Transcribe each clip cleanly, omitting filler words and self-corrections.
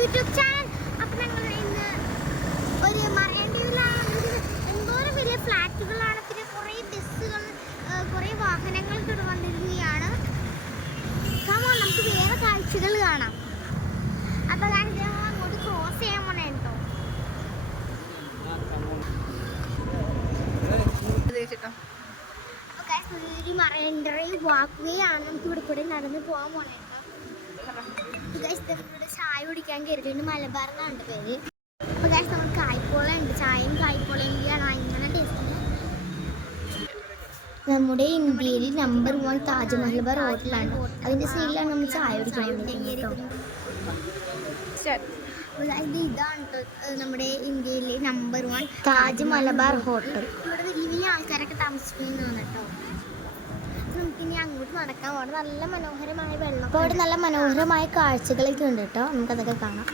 YouTube channel. അപ്പം ഞങ്ങൾ ഇന്ന് ഒരു മറൈൻഡ്രൈവിലാണ്. എന്തോരം വലിയ ഫ്ലാറ്റുകളാണ്, പിന്നെ കുറേ ബസ്സുകൾ, കുറേ വാഹനങ്ങൾ ഇവിടെ വന്നിരിക്കുകയാണ്. കമോൺ, നമുക്ക് വേറെ കാഴ്ചകൾ കാണാം. അപ്പോൾ ഞങ്ങൾ അങ്ങോട്ട് ക്രോസ് ചെയ്യാൻ പോണേ കേട്ടോ. ഒരു മറൈൻഡ്രൈവ് വാക്ക് വേ ആണ്. നമുക്ക് ഇവിടെ കൂടെ നടന്ന് പോകാൻ പോണേ കേട്ടോ. ഇവിടെ ചായ കുടിക്കാൻ കയറിയിട്ടുണ്ട്. മലബാർ എന്നാണ് പേര്. അപ്പോൾ ഗൈസ് നമുക്ക് കായ്പോള ഉണ്ട്. ചായയും കായ്പോളയും കൂടിയാണ് അങ്ങനെ ടേസ്റ്റ്. നമ്മുടെ ഇന്ത്യയിൽ നമ്പർ 1 താജ് മലബാർ ഹോട്ടലാണ്. അതിൻ്റെ സൈഡിലാണ് നമ്മൾ ചായ കുടിക്കാൻ വേണ്ടിയിട്ട്. ഇതാണ് നമ്മുടെ ഇന്ത്യയിലെ നമ്പർ 1 താജ് മലബാർ ഹോട്ടൽ. ഇവിടെ വലിയ വലിയ ആൾക്കാരൊക്കെ താമസിക്കുന്നതാണ് കേട്ടോ. നമുക്കിനി അങ്ങോട്ട് നടക്കാൻ പോകണം. നല്ല മനോഹരമായ വെള്ളം. അപ്പോൾ അവിടെ നല്ല മനോഹരമായ കാഴ്ചകളൊക്കെ ഉണ്ട് കേട്ടോ. നമുക്കതൊക്കെ കാണാം.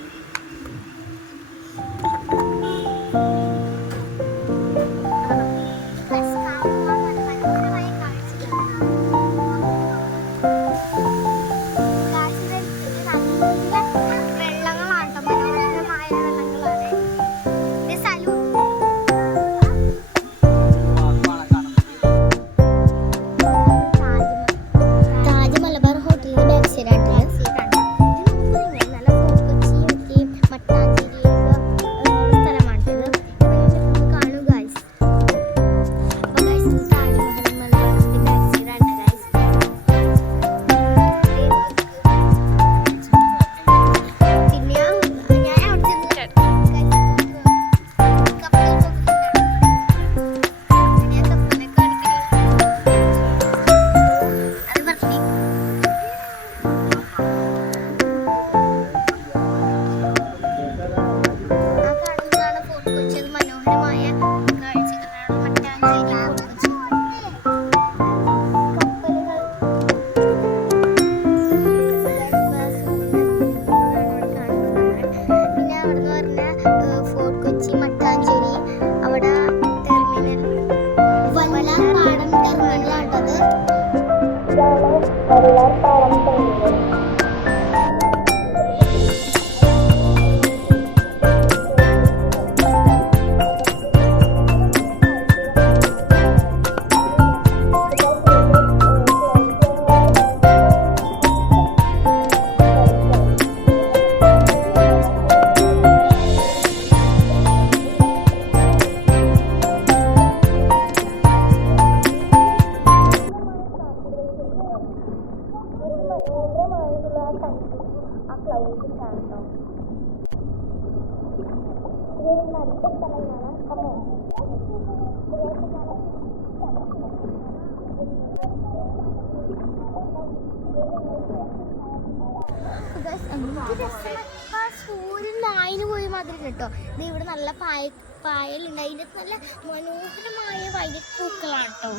സൂര്യൻ നായിന് പോയി മാതിരി കേട്ടോ. ഇത് ഇവിടെ നല്ല പായലുണ്ട്. അതിൻ്റെ നല്ല മനോഹരമായ വൈദ്യുതപ്പൂക്കളാണ് കേട്ടോ.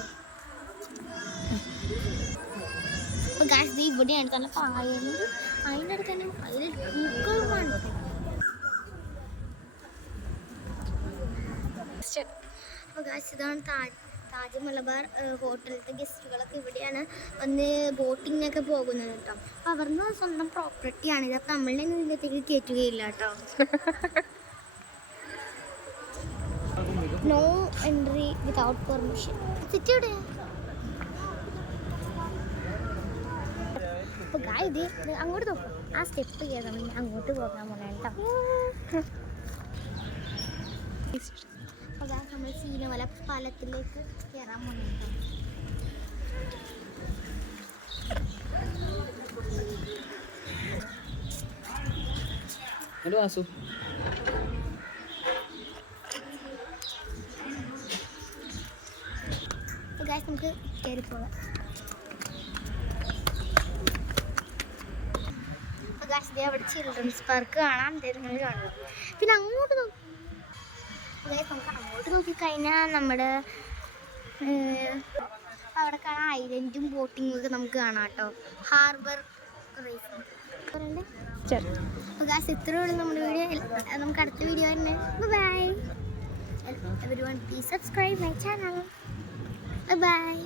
അപ്പോൾ ഗാസ് ഇത് ഇവിടെയാണ് നല്ല പായലുണ്ട്. അതിൻ്റെ അടുത്ത് തന്നെ അതിൽ പൂക്കളുമാണ്. അപ്പോൾ ഗാസ് ഇതാണ് താജ് മലബാർ ഹോട്ടലിലത്തെ ഗസ്റ്റുകളൊക്കെ ഇവിടെയാണ് വന്ന് ബോട്ടിങ്ങിനൊക്കെ പോകുന്നത് കേട്ടോ. അപ്പോൾ അവരുടെ സ്വന്തം പ്രോപ്പർട്ടിയാണ് ഇത്. അപ്പം നമ്മളുടെ ഇതിനകത്തേക്ക് കയറ്റുകയില്ല കേട്ടോ. No entry without permission. സിറ്റിയുടെ അപ്പോൾ ഇത് അങ്ങോട്ട് നോക്കാം. ആ സ്റ്റെപ്പ് ചെയ്യാൻ അങ്ങോട്ട് പോകാൻ പോകണം കേട്ടോ. അപ്പോൾ നമ്മൾ സീനമല പാലത്തിലേക്ക് കയറാൻ പോകുന്നുണ്ട്. നമുക്ക് കയറി പോകാം. അവിടെ ചിൽഡ്രൻസ് പാർക്ക് കാണാം. നിങ്ങൾ കാണുക. പിന്നെ അങ്ങോട്ട് നോക്കാം. നമുക്ക് അങ്ങോട്ട് നോക്കിക്കഴിഞ്ഞാൽ നമ്മുടെ അവിടെ കാണാൻ ഐലൻഡും ബോട്ടിങ്ങും ഒക്കെ നമുക്ക് കാണാം കേട്ടോ. ഹാർബർ റേസ് ഇത്രയുള്ള നമ്മുടെ വീഡിയോ. നമുക്ക് അടുത്ത വീഡിയോ തന്നെ. Bye everyone, please subscribe my channel. By.